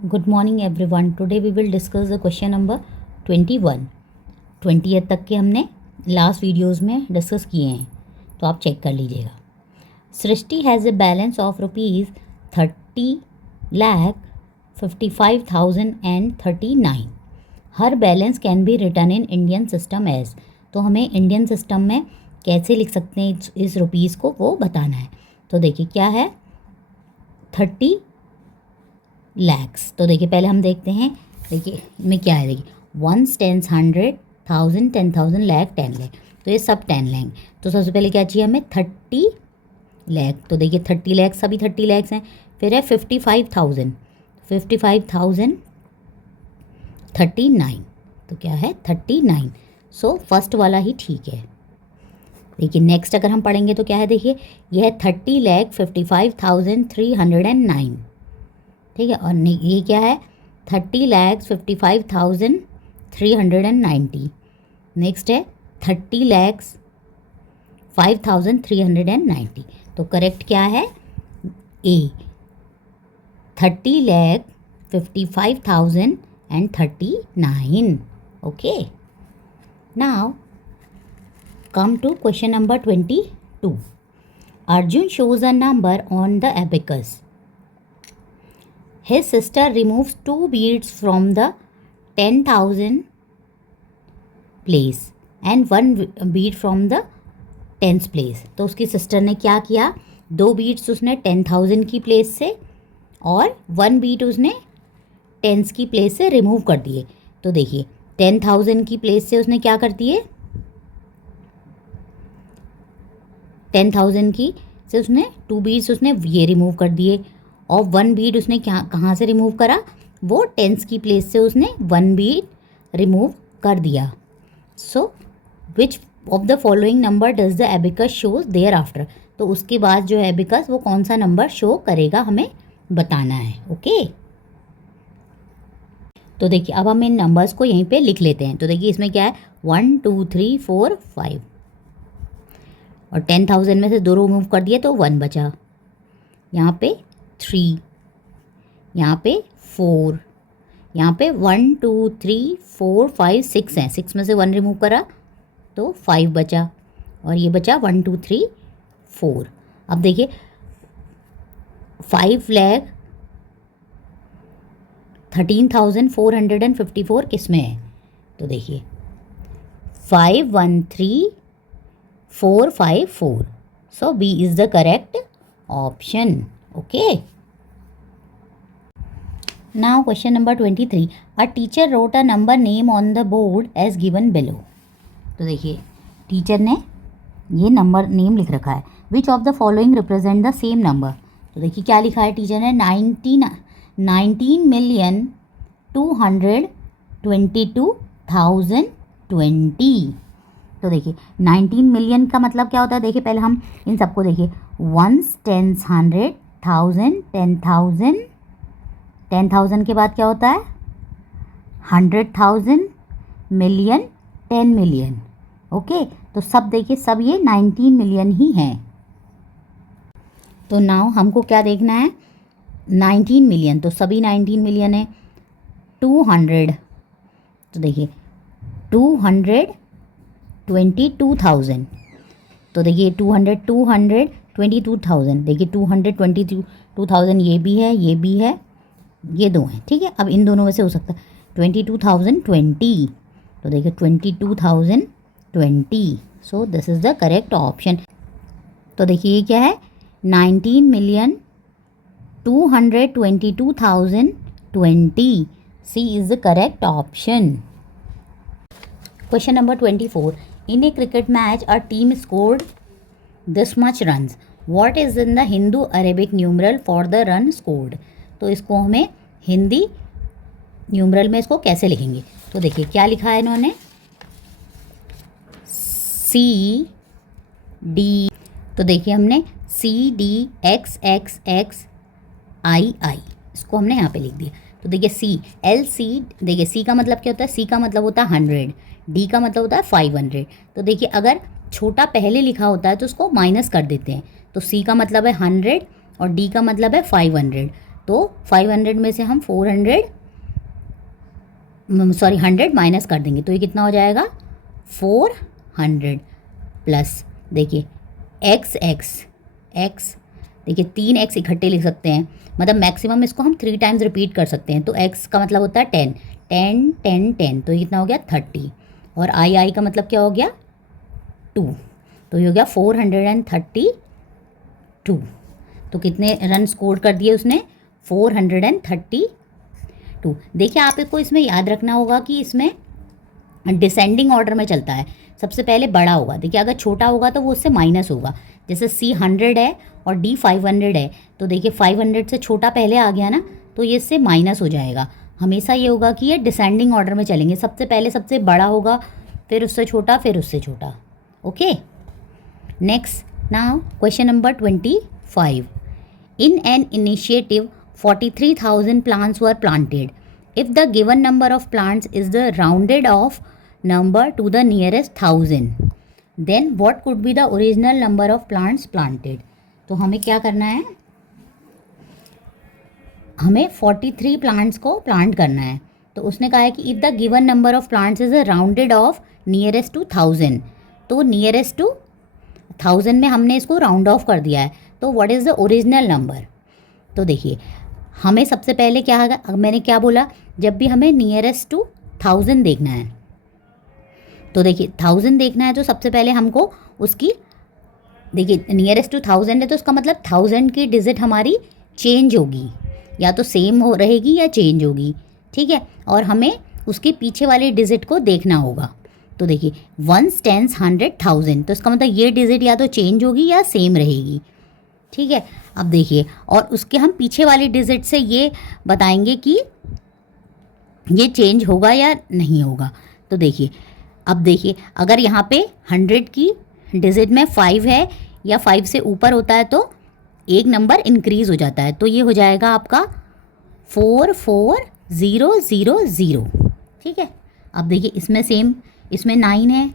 Good morning everyone. Today we will discuss the question number 21. 20 तक के हमने last videos में डिस्कस किए हैं, तो आप चेक कर लीजिएगा. Srishti has a balance of ₹30,55,039. Her balance can be return in Indian system as. तो हमें इंडियन सिस्टम में कैसे लिख सकते हैं इस रुपीज़ को, वो बताना है. तो देखिए क्या है 30 lakhs. तो देखिए पहले हम देखते हैं. देखिए में क्या है, देखिए 1, 10, 100, 1000, 10,000, lakh, 10 lakh. तो ये सब 10 lakh. तो सबसे पहले क्या चाहिए हमें 30 lakh. तो देखिए 30 lakh सभी 30 lakhs हैं. फिर है 55,000, 39. तो क्या है 39. सो फर्स्ट वाला ही ठीक है. देखिए नेक्स्ट अगर हम पढ़ेंगे तो क्या है, देखिए यह है 30,55,309. ठीक है. और ये क्या है 30,55,390. नेक्स्ट है 30,05,390. तो करेक्ट क्या है ए, 30,55,039. Okay. Now come to question number 22. Arjun shows a number on the abacus. His sister removes 2 beads from the 10,000 place and 1 bead from the 10th place. तो उसकी सिस्टर ने क्या किया, 2 बीड्स उसने 10,000 की प्लेस से और 1 बीड उसने 10th की प्लेस से रिमूव कर दिए. तो देखिए 10,000 की प्लेस से उसने क्या कर दिए, 10,000 की से उसने 2 बीड्स उसने ये रिमूव कर दिए और 1 बीड उसने क्या कहाँ से रिमूव करा, वो 10th की प्लेस से उसने 1 बीड रिमूव कर दिया. So which of the following number does the abacus shows thereafter. तो उसके बाद जो है एबिकस वो कौन सा नंबर शो करेगा हमें बताना है. ओके. तो देखिए अब हम इन नंबर्स को यहीं पे लिख लेते हैं. तो देखिए इसमें क्या है 1, 2, 3, 4, 5 और 10,000 में से 2 रिमूव कर दिए तो 1 बचा. यहाँ पे 3, यहाँ पे 4, यहाँ पे 1, 2, 3, 4, 5, 6 हैं. 6 में से 1 रिमूव करा तो 5 बचा और ये बचा 1, 2, 3, 4. अब देखिए 5,13,454 किस में है. तो देखिए 513,454. So B is the correct option. Okay. Now question number 23. A teacher wrote a number name on the board as given below. तो देखिए टीचर ने ये नंबर नेम लिख रखा है. Which of the following represent the same number. तो देखिए क्या लिखा है टीचर ने 19,222,020. तो देखिए 19 मिलियन का मतलब क्या होता है, देखिए पहले हम इन सबको देखिए 1s, 10s, 100, 1000, 10,000, 10,000 के बाद क्या होता है 100,000, मिलियन, 10 मिलियन. ओके. तो सब देखिए सब ये 19 मिलियन ही हैं. तो नाउ हमको क्या देखना है 19 मिलियन. तो सभी 19 मिलियन है. 200. तो देखिए 222,000. तो देखिए 222,000. देखिए 222,000 ये भी है, ये भी है, ये 2 हैं. ठीक है. अब इन दोनों में से हो सकता है 22,020. तो देखिए 22,020. So this is the correct option. तो देखिए ये क्या है 19,222,020. C is the correct option. Question number 24. In a cricket match, a team scored this much runs. What is in the Hindu Arabic numeral for the run scored? तो इसको हमें Hindi numeral में इसको कैसे लिखेंगे. तो देखिए क्या लिखा है इन्होंने CD. तो देखिए हमने CDXXXII इसको हमने यहाँ पे लिख दिया. तो देखिए LC. देखिए C का मतलब क्या होता है, C का मतलब होता है 100, D का मतलब होता है 500. तो देखिए अगर छोटा पहले लिखा होता है तो उसको माइनस कर देते हैं. तो C का मतलब है 100 और D का मतलब है 500. तो 500 में से हम 100 माइनस कर देंगे, तो ये कितना हो जाएगा 400 प्लस देखिए एक्स देखिए 3x इकट्ठे लिख सकते हैं, मतलब मैक्सिमम इसको हम 3 टाइम्स रिपीट कर सकते हैं। तो x का मतलब होता है 10 10 10 10, तो ये कितना हो गया 30, और आई का मतलब क्या हो गया 2, तो ये हो गया 432। तो कितने रन स्कोर कर दिए उसने 432। देखिए आपको इसमें याद रखना होगा कि इसमें डिसेंडिंग ऑर्डर में चलता है, सबसे पहले बड़ा होगा। देखिए अगर छोटा होगा तो वो उससे माइनस होगा, जैसे C 100 है और D 500 है, तो देखिए 500 से छोटा पहले आ गया ना, तो ये इससे माइनस हो जाएगा। हमेशा ये होगा कि ये डिसेंडिंग ऑर्डर में चलेंगे, सबसे पहले सबसे बड़ा होगा, फिर उससे छोटा, फिर उससे छोटा। Okay, next now question number 25। In an initiative 43,000 plants were planted. If the given number of plants is the rounded off number to the nearest 1000, then what could be the original number of plants planted? तो हमें क्या करना है, हमें 43 plants को plant करना है। तो उसने कहा है कि if the given number of plants is rounded off nearest to 1000, तो नियरेस्ट टू 1000 में हमने इसको राउंड ऑफ कर दिया है, तो what is the original number. तो देखिए हमें सबसे पहले क्या है, मैंने क्या बोला, जब भी हमें नियरेस्ट टू 1000 देखना है, तो देखिए 1000 देखना है तो सबसे पहले हमको उसकी, देखिए नियरेस्ट टू 1000 है तो उसका मतलब 1000 की डिजिट हमारी चेंज होगी, या तो सेम हो रहेगी या चेंज होगी, ठीक है। और हमें उसके पीछे वाली डिजिट को देखना होगा। तो देखिए 1 10 100 1000, तो इसका मतलब ये डिजिट या तो चेंज होगी या सेम रहेगी, ठीक है। अब देखिए, और उसके हम पीछे वाली डिजिट से ये बताएंगे कि ये चेंज होगा या नहीं होगा। तो देखिए अब देखिए, अगर यहाँ पे 100 की डिजिट में 5 है या 5 से ऊपर होता है तो एक नंबर इंक्रीज़ हो जाता है, तो ये हो जाएगा आपका 44000, ठीक है। अब देखिए इसमें सेम, इसमें 9 है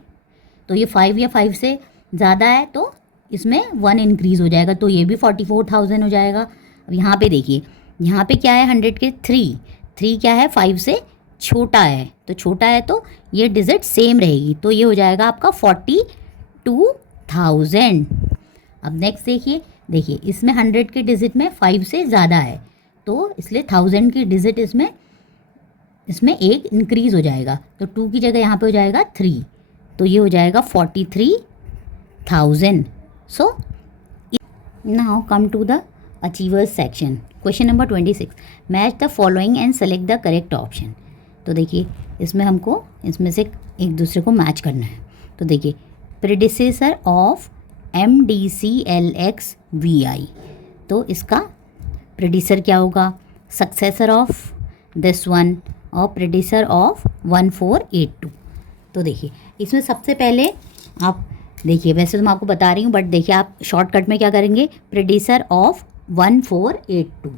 तो ये 5 या 5 से ज़्यादा है तो इसमें 1 इंक्रीज़ हो जाएगा, तो ये भी 44,000 हो जाएगा। अब यहाँ पे देखिए, यहाँ पे क्या है 100 के 3 क्या है 5 से छोटा है, तो छोटा है तो ये डिजिट सेम रहेगी, तो ये हो जाएगा आपका 42,000। अब नेक्स्ट देखिए इसमें 100 के डिजिट में 5 से ज़्यादा है, तो इसलिए 1000 की डिजिट इसमें एक इंक्रीज़ हो जाएगा, तो 2 की जगह यहाँ पे हो जाएगा 3, तो ये हो जाएगा 43,000। So now come to the achievers section. Question number 26. Match the following and select the correct option. तो देखिए इसमें हमको इसमें से एक दूसरे को मैच करना है। तो देखिए प्रेडिसेसर ऑफ MDCLXVI, तो इसका प्रेडिसर क्या होगा, सक्सेसर ऑफ दिस वन, और प्रेडिसर ऑफ 1482। तो देखिए इसमें सबसे पहले आप देखिए, वैसे तो मैं आपको बता रही हूँ बट देखिए आप शॉर्टकट में क्या करेंगे, प्रेडिसर ऑफ 1482,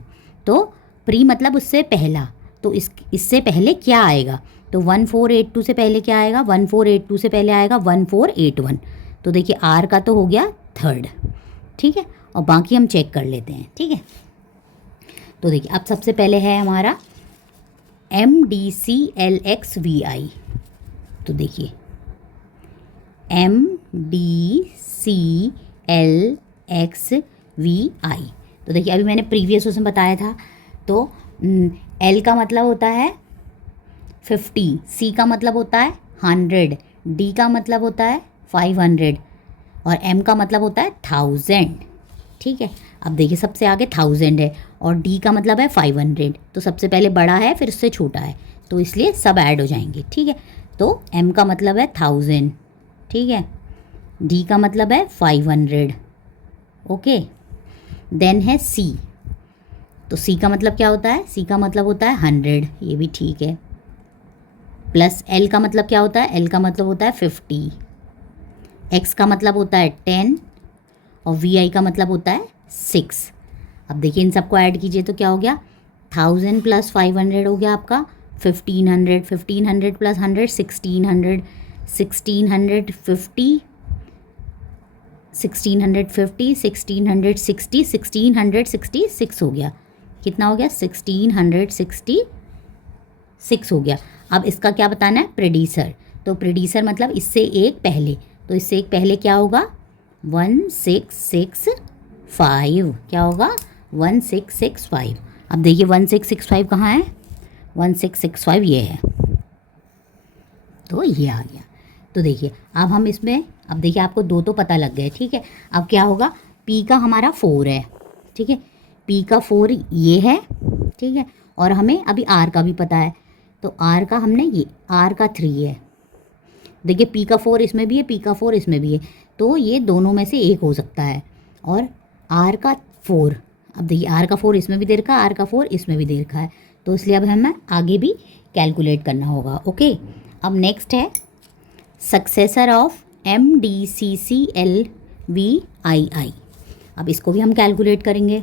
तो प्री मतलब उससे पहला, तो इससे पहले क्या आएगा, तो 1482 से पहले क्या आएगा, 1482 से पहले आएगा 1481, तो देखिए आर का तो हो गया 3rd, ठीक है, और बाकी हम चेक कर लेते हैं, ठीक है। तो देखिए अब सबसे पहले है हमारा MDCLXVI, तो देखिए MDCLXVI, तो देखिए अभी मैंने प्रीवियस उसमें बताया था, तो L का मतलब होता है 50, C का मतलब होता है 100, D का मतलब होता है 500 और M का मतलब होता है 1000, ठीक है। अब देखिए सबसे आगे 1000 है और D का मतलब है 500, तो सबसे पहले बड़ा है फिर उससे छोटा है, तो इसलिए सब ऐड हो जाएंगे, ठीक है। तो M का मतलब है 1000, ठीक है, D का मतलब है 500, ओके। देन है C, तो C का मतलब क्या होता है, C का मतलब होता है 100, ये भी ठीक है, प्लस L का मतलब क्या होता है, L का मतलब होता है 50, X का मतलब होता है 10 और VI का मतलब होता है 6। अब देखिए इन सबको ऐड कीजिए तो क्या हो गया, 1000 प्लस 500 हो गया आपका 1500, 1500 प्लस 100 1600, 1650, 1650, 1660, 1666 हो गया, कितना हो गया 1666 हो गया। अब इसका क्या बताना है प्रेडिसर, तो प्रेडिसर मतलब इससे एक पहले, तो इससे एक पहले क्या होगा 1665, क्या होगा 1665। अब देखिए 1665 कहाँ है, 1665 ये है, तो ये आ गया। तो देखिए अब हम इसमें, अब देखिए आपको दो तो पता लग गए, ठीक है। अब क्या होगा, पी का हमारा 4 है, ठीक है, पी का 4 ये है, ठीक है, और हमें अभी आर का भी पता है, तो आर का हमने ये, आर का 3 है। देखिए पी का 4 इसमें भी है, पी का 4 इसमें भी है, तो ये दोनों में से एक हो सकता है। और आर का 4, अब देखिए आर का 4 इसमें भी दे रखा है, आर का 4 इसमें भी दे रखा है, तो इसलिए अब हमें आगे भी कैलकुलेट करना होगा। ओके, अब नेक्स्ट है सक्सेसर ऑफ MDCCLVII। अब इसको भी हम कैलकुलेट करेंगे,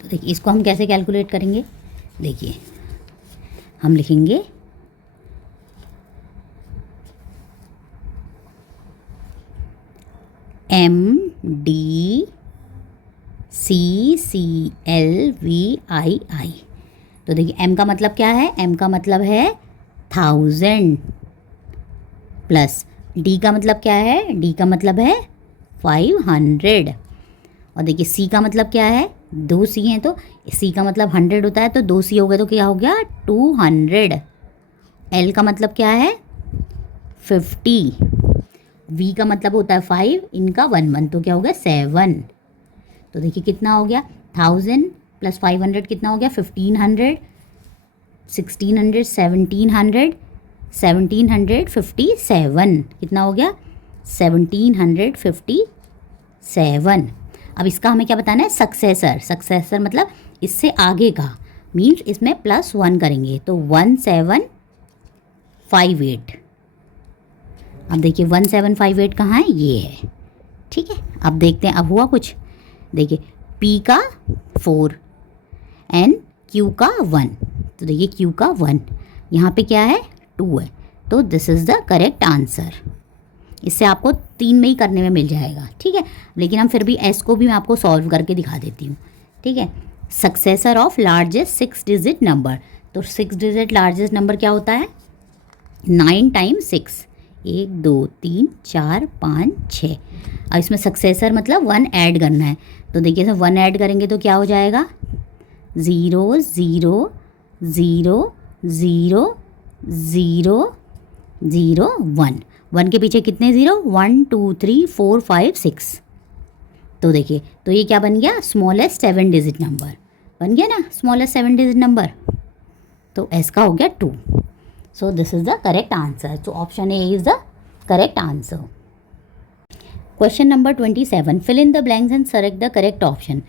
तो देखिए इसको हम कैसे कैलकुलेट करेंगे, देखिए हम लिखेंगे MDCCLVII। तो देखिए M का मतलब क्या है, M का मतलब है 1000, प्लस D का मतलब क्या है, D का मतलब है 500, और देखिए C का मतलब क्या है, 2 C हैं तो C का मतलब 100 होता है, तो 2 C हो गए तो क्या हो गया 200। L का मतलब क्या है 50, V का मतलब होता है 5, इनका 1 तो क्या हो गया 7। तो देखिए कितना हो गया 1000 प्लस 500 कितना हो गया 1500, 1600, 1700, 1757, कितना हो गया 1757। अब इसका हमें क्या बताना है सक्सेसर, सक्सेसर मतलब इससे आगे का, मीन्स इसमें +1 करेंगे तो 1758। अब देखिए 1758 कहाँ है, ये है, ठीक है। अब देखते हैं अब हुआ कुछ, देखिए P का 4 एंड Q का 1, तो देखिए Q का 1, यहाँ पे क्या है 2 है, तो this is the correct answer. इससे आपको 3 में ही करने में मिल जाएगा, ठीक है, लेकिन हम फिर भी S को भी मैं आपको सॉल्व करके दिखा देती हूँ, ठीक है। Successor of largest 6 digit number, तो 6 डिजिट लार्जेस्ट नंबर क्या होता है 9 टाइम्स 6, 1 2 3 4 5 6। अब इसमें सक्सेसर मतलब 1 ऐड करना है, तो देखिए इसमें 1 ऐड करेंगे तो क्या हो जाएगा 0 0 0 0 0 0 1। 1 के पीछे कितने 0, 1 2 3 4 5 6। तो देखिए तो ये क्या बन गया स्मॉलेस्ट 7 डिजिट नंबर बन गया ना, स्मॉलेस्ट 7 डिजिट नंबर, तो S का हो गया 2। So this is the correct answer. So option A is the correct answer. Question number 27. Fill in the blanks and select the correct option.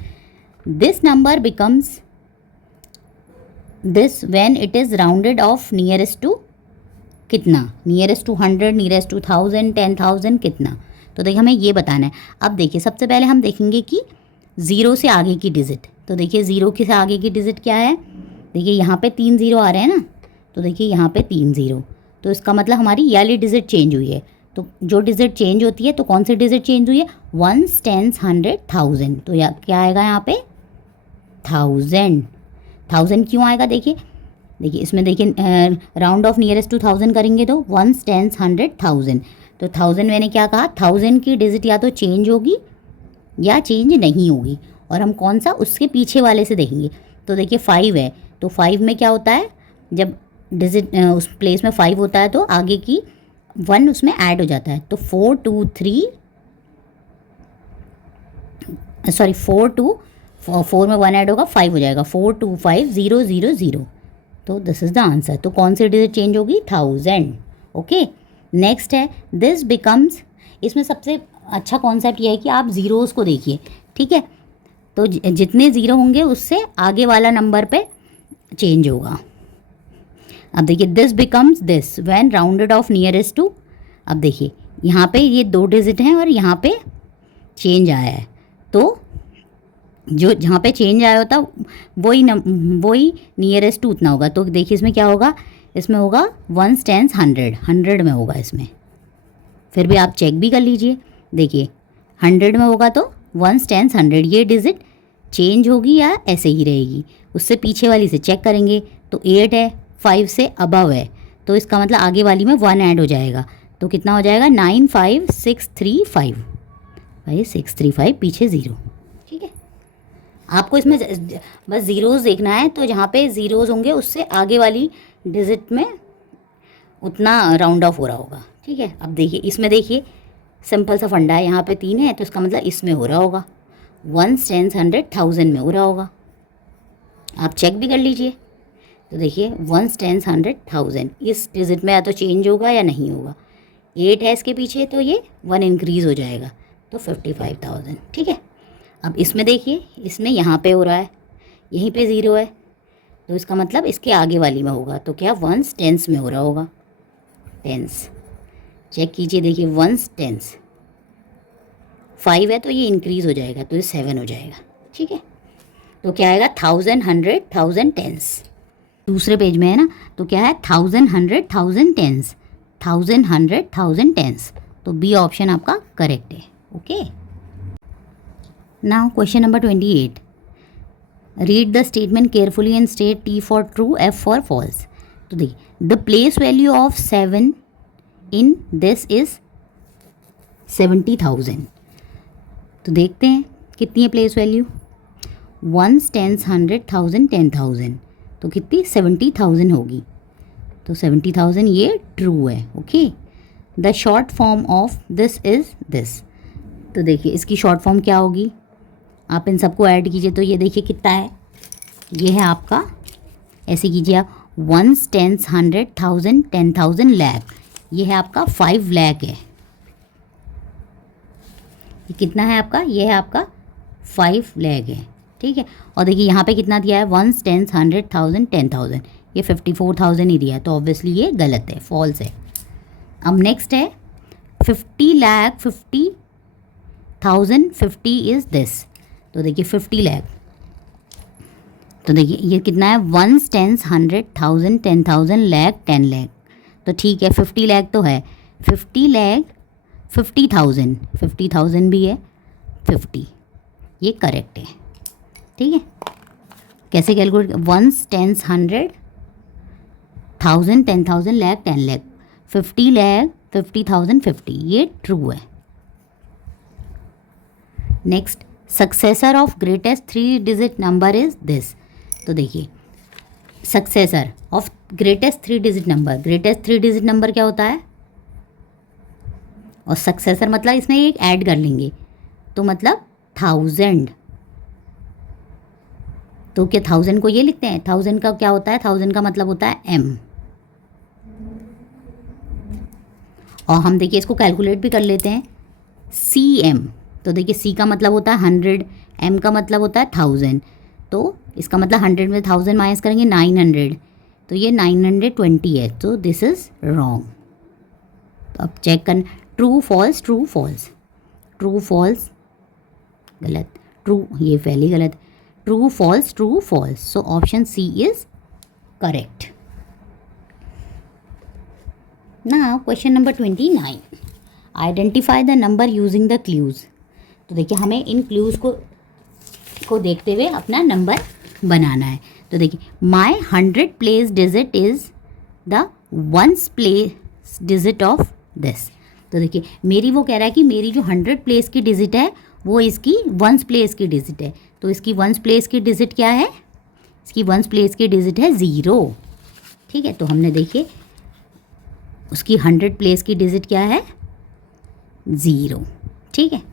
This number becomes this when it is rounded off nearest to कितना, nearest to 100, nearest to 1000, 10,000 कितना। तो देखिए हमें ये बताना है। अब देखिए सबसे पहले हम देखेंगे कि 0 से आगे की डिजिट, तो देखिए 0 के से आगे की डिजिट क्या है, देखिए यहाँ पे 3 0 आ रहे हैं ना, तो देखिए यहाँ पे 3 0, तो इसका मतलब हमारी ये वाली डिजिट चेंज हुई है। तो जो डिजिट चेंज होती है तो कौन सी डिजिट चेंज हुई है 1s 10s 100 1000, तो क्या आएगा यहाँ पे 1000। 1000 क्यों आएगा, देखिए देखिए इसमें देखिए राउंड ऑफ नियरेस्ट टू 1000 करेंगे तो 1s 10s 100 1000, तो 1000 मैंने क्या कहा 1000 की डिजिट या तो चेंज होगी या चेंज नहीं होगी, और हम कौन सा उसके पीछे वाले से देखेंगे। तो देखिए 5 है, तो 5 में क्या होता है जब डिजिट उस प्लेस में 5 होता है तो आगे की 1 उसमें ऐड हो जाता है, तो 4 2 3 सॉरी 4 2 4 में 1 ऐड होगा 5 हो जाएगा, 4 2 5 0 0 0, तो दिस इज़ द आंसर। तो कौन सी डिजिट चेंज होगी 1000। ओके, नेक्स्ट है दिस बिकम्स, इसमें सबसे अच्छा कॉन्सेप्ट ये है कि आप ज़ीरोज़ को देखिए, ठीक है, तो जितने ज़ीरो होंगे उससे आगे वाला नंबर पे चेंज होगा। अब देखिए this becomes this when rounded off nearest to, अब देखिए यहाँ पे ये 2 डिजिट हैं और यहाँ पे चेंज आया है, तो जो जहाँ पे चेंज आया होता वही नियरेस्ट टू उतना होगा। तो देखिए इसमें क्या होगा, इसमें होगा 1s 10s 100, 100 में होगा इसमें, फिर भी आप चेक भी कर लीजिए, देखिए 100 में होगा तो 1s 10s 100 ये डिजिट चेंज होगी या ऐसे ही रहेगी, उससे पीछे वाली से चेक करेंगे। तो 8 है, 5 से अबव है, तो इसका मतलब आगे वाली में 1 ऐड हो जाएगा, तो कितना हो जाएगा 95635 भाई 635 पीछे 0। ठीक है, आपको इसमें बस ज़ीरोज़ देखना है, तो जहाँ पे ज़ीरोज़ होंगे उससे आगे वाली डिजिट में उतना राउंड ऑफ हो रहा होगा। ठीक है, अब देखिए इसमें, देखिए सिंपल सा फंडा है, यहाँ पे 3 है तो इसका मतलब इसमें हो रहा होगा 1s, 10s, 100, 1000 में हो रहा होगा। आप चेक भी कर लीजिए। तो देखिए 1s, 10s, 100, 1000 इस डिजिट में या तो चेंज होगा या नहीं होगा। 8 है इसके पीछे तो ये 1 इंक्रीज़ हो जाएगा, तो 55,000। ठीक है, अब इसमें देखिए, इसमें यहाँ पे हो रहा है, यहीं पे 0 है, तो इसका मतलब इसके आगे वाली में होगा, तो क्या 1s, 10s में हो रहा होगा। 10s चेक कीजिए, देखिए 1s, 10s, 5 है तो ये इंक्रीज़ हो जाएगा, तो ये 7 हो जाएगा। ठीक है, तो क्या आएगा 1000, 100, 1000, 10s। दूसरे पेज में है ना, तो क्या है 1000, 100, 1000, 10s, 1000, 100, 1000, 10s, तो बी ऑप्शन आपका करेक्ट है। Okay, now question number 28, read the statement carefully and state T for true, F for false. तो देखिए the place value of 7 in this is 70,000। तो देखते हैं कितनी है प्लेस वैल्यू, 1s, 10s, 100, 1000, 10,000, तो कितनी 70,000 होगी, तो 70,000 ये ट्रू है। Okay, the short form of this is this. तो देखिए इसकी शॉर्ट फॉर्म क्या होगी, आप इन सबको ऐड कीजिए, तो ये देखिए कितना है, ये है आपका, ऐसे कीजिए आप 1s, 10s, 100, 1000, 10,000 लाख, ये है आपका 5 लाख है। ये कितना है आपका, ये है आपका 5 लाख है। ठीक है, और देखिए यहाँ पे कितना दिया है, 1s, 10s, 100, 1000, 10,000, ये 54,000 ही दिया है, तो ऑब्वियसली ये गलत है, फॉल्स है। अब नेक्स्ट है 50 लाख 50,000, 50 इज़ दिस। तो देखिए 50 लाख, तो देखिए ये कितना है, 1s, 10s, 100, 1000, 10,000 लाख, 10 लाख, तो ठीक है 50 लाख तो है, 50 लाख 50,000, 50,000 भी है, 50 ये करेक्ट है। ठीक है, कैसे calculate, 1s, 10s, 100, 1000, 10,000 lakh, 10 lakh, 50 lakh 50,000, 50 ये ट्रू है। Next, successor of greatest 3 digit number is this. तो देखिए successor of greatest 3 digit number, greatest 3 digit number क्या होता है, और सक्सेसर मतलब इसमें एक ऐड कर लेंगे, तो मतलब 1000, तो क्या 1000 को ये लिखते हैं, 1000 का क्या होता है, 1000 का मतलब होता है m, और हम देखिए इसको कैलकुलेट भी कर लेते हैं, cm, तो देखिए c का मतलब होता है 100, m का मतलब होता है 1000, तो इसका मतलब 100 में 1000 माइनस करेंगे 900, तो ये 920 है, तो दिस इज़ रॉन्ग। तो अब चेक करना, true false, true false, true false गलत, ट्रू ये पहले गलत, true false, true false, so option C is correct. Now question number 29, identify the number using the clues. तो देखिए हमें इन क्लूज़ को देखते हुए अपना नंबर बनाना है। तो देखिए माई 100 place digit is the 1s place digit of this. तो देखिए मेरी, वो कह रहा है कि मेरी जो 100 प्लेस की डिजिट है वो इसकी 1s प्लेस की डिजिट है, तो इसकी 1s प्लेस की डिजिट क्या है, इसकी 1s प्लेस की डिजिट है 0। ठीक है, तो हमने देखिए उसकी 100 प्लेस की डिजिट क्या है, 0। ठीक है,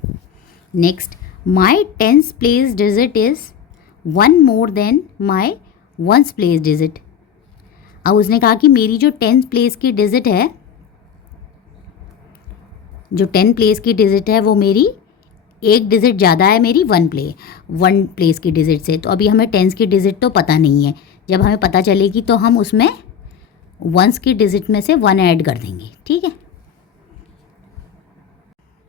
next, my 10s place digit is 1 more than my 1s place digit. अब उसने कहा कि मेरी जो 10th प्लेस की डिजिट है, जो 10 प्लेस की डिजिट है वो मेरी एक डिजिट ज़्यादा है मेरी 1 प्लेस की डिजिट से। तो अभी हमें 10s की डिजिट तो पता नहीं है, जब हमें पता चलेगी तो हम उसमें 1s की डिजिट में से 1 ऐड कर देंगे। ठीक है,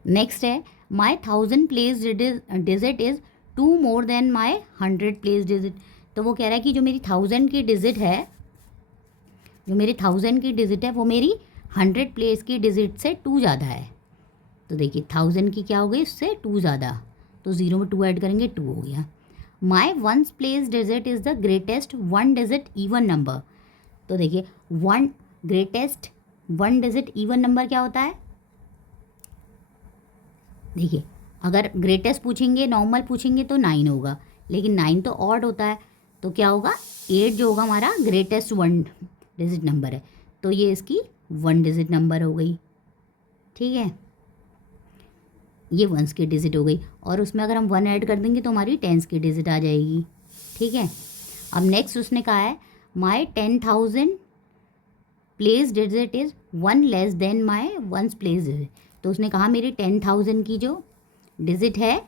नेक्स्ट है माई 1000 place digit is 2 more than my 100 place digit. तो वो कह रहा है कि जो मेरी 1000 की डिजिट है, जो मेरी 1000 की डिजिट है वो मेरी 100 प्लेस की डिजिट से 2 ज़्यादा है। तो देखिए 1000 की क्या हो गई, उससे 2 ज़्यादा, तो 0 में 2 ऐड करेंगे 2 हो गया। My ones place digit is the greatest one digit even number. तो देखिए greatest one digit even number क्या होता है? देखिए अगर ग्रेटेस्ट पूछेंगे, नॉर्मल पूछेंगे तो 9 होगा, लेकिन 9 तो ऑड होता है, तो क्या होगा? 8 जो होगा हमारा ग्रेटेस्ट वन डिजिट नंबर है, तो ये इसकी वन डिजिट नंबर हो गई। ठीक है, ये वंस की डिजिट हो गई, और उसमें अगर हम 1 ऐड कर देंगे तो हमारी टेंस की डिजिट आ जाएगी। ठीक है, अब नेक्स्ट उसने कहा है माई 10,000 place digit is 1 less than my ones place digit. तो उसने कहा मेरी 10,000 की जो डिजिट है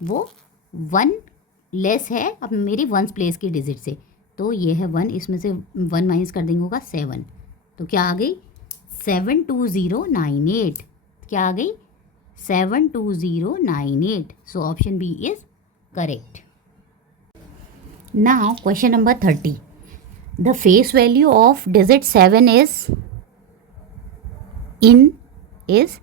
वो 1 लेस है अब मेरी वंस प्लेस की डिजिट से, तो ये है 1, इसमें से 1 माइनस कर देंगे होगा 7, तो क्या आ गई? 72098। क्या आ गई? 72098। So option B is correct. Now question number 30, the face value of digit 7 is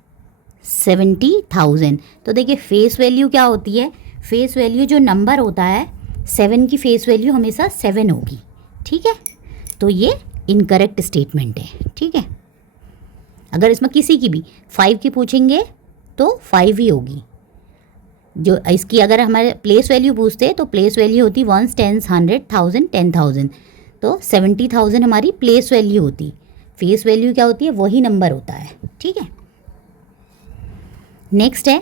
70,000। तो देखिए फेस वैल्यू क्या होती है? फेस वैल्यू जो नंबर होता है 7 की फेस वैल्यू हमेशा 7 होगी। ठीक है, तो ये इनकरेक्ट स्टेटमेंट है। ठीक है, अगर इसमें किसी की भी 5 की पूछेंगे तो 5 ही होगी। जो इसकी अगर हमारे प्लेस वैल्यू पूछते तो प्लेस वैल्यू होती 1, 10, 100, 1000, 10,000, तो 70,000 हमारी प्लेस वैल्यू होती। फेस वैल्यू क्या होती है? वही नंबर होता है। ठीक है, नेक्स्ट है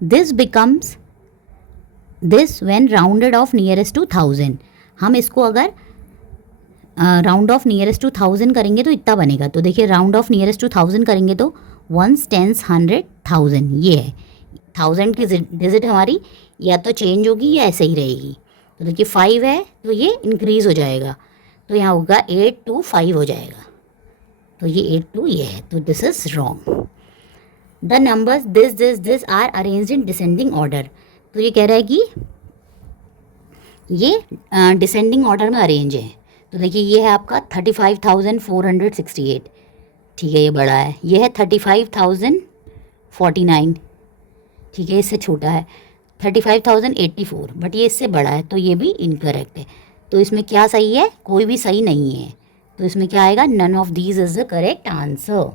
this becomes this when rounded off nearest to 1000। हम इसको अगर राउंड ऑफ नियरेस्ट टू 1000 करेंगे तो इतना बनेगा। तो देखिए राउंड ऑफ नियरेस्ट टू 1000 करेंगे तो 1, 10, 100, 1000, ये है 1000 की डिजिट हमारी या तो चेंज होगी या ऐसे ही रहेगी। तो देखिए 5 है तो ये इंक्रीज़ हो जाएगा, तो यहाँ होगा 8 to 5 हो जाएगा, तो ये 8 to ये है, तो this is wrong. The numbers this are arranged in descending order. तो ये कह रहा है कि ये डिसेंडिंग ऑर्डर में अरेंज है। तो देखिए ये है आपका 35,468। ठीक है, ये बड़ा है। ये है 35,049। ठीक है, इससे छोटा है 35,084, बट ये इससे बड़ा है, तो ये भी इनकरेक्ट है। तो इसमें क्या सही है? कोई भी सही नहीं है, तो इसमें क्या आएगा? None of these is the correct answer.